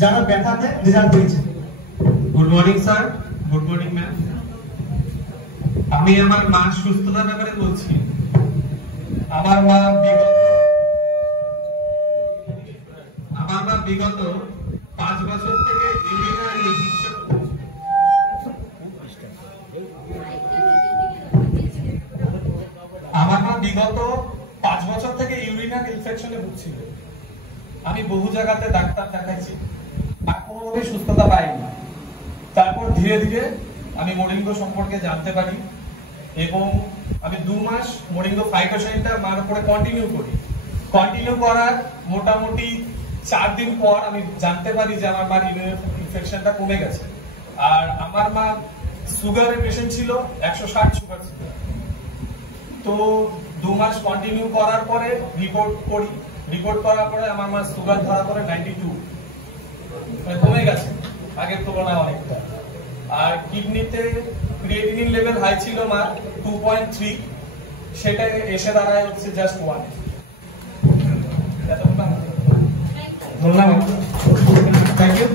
যারা ব্যথাতে রেজাল্ট পেয়েছে। Good morning sir, good morning ma'am. আমি আমার মা সুস্থতার ব্যাপারে বলছি। আমার মা বিগত 5 বছর থেকে ইউরিনারি ইনফেকশন। আমার মা বিগত 5 বছর থেকে ইউরিনারি ইনফেকশনে ভুগছিল। আমি বহু জায়গাতে ডাক্তার দেখাইছি, আর কোনোভাবেই সুস্থতা পাইনি। তারপর ধীরে ধীরে আমি মোরিঙ্গো সম্পর্কে জানতে পারি এবং আমি 2 মাস মোরিঙ্গো ফাইটোসাইনটা মার উপরে কন্টিনিউ করার মোটামুটি 4 দিন পর আমি জানতে পারি যে আমার মার ইনফেকশনটা কমে গেছে। আর আমার মা সুগারের পেশেন্ট ছিল, 160 সুগার ছিল। তো 2 মাস কন্টিনিউ করার পরে রিপোর্ট করার পরে আমার মা সুগার ধরা পড়ে 92, কমে গেছে আগের তুলনায় অনেকটা। আর কিডনিতে ক্রিয়েটিনিন লেভেল হাই ছিল মার 2.3, সেটা এসে দাঁড়ায় হচ্ছে জাস্ট 1। ধন্যবাদ, থ্যাংক ইউ।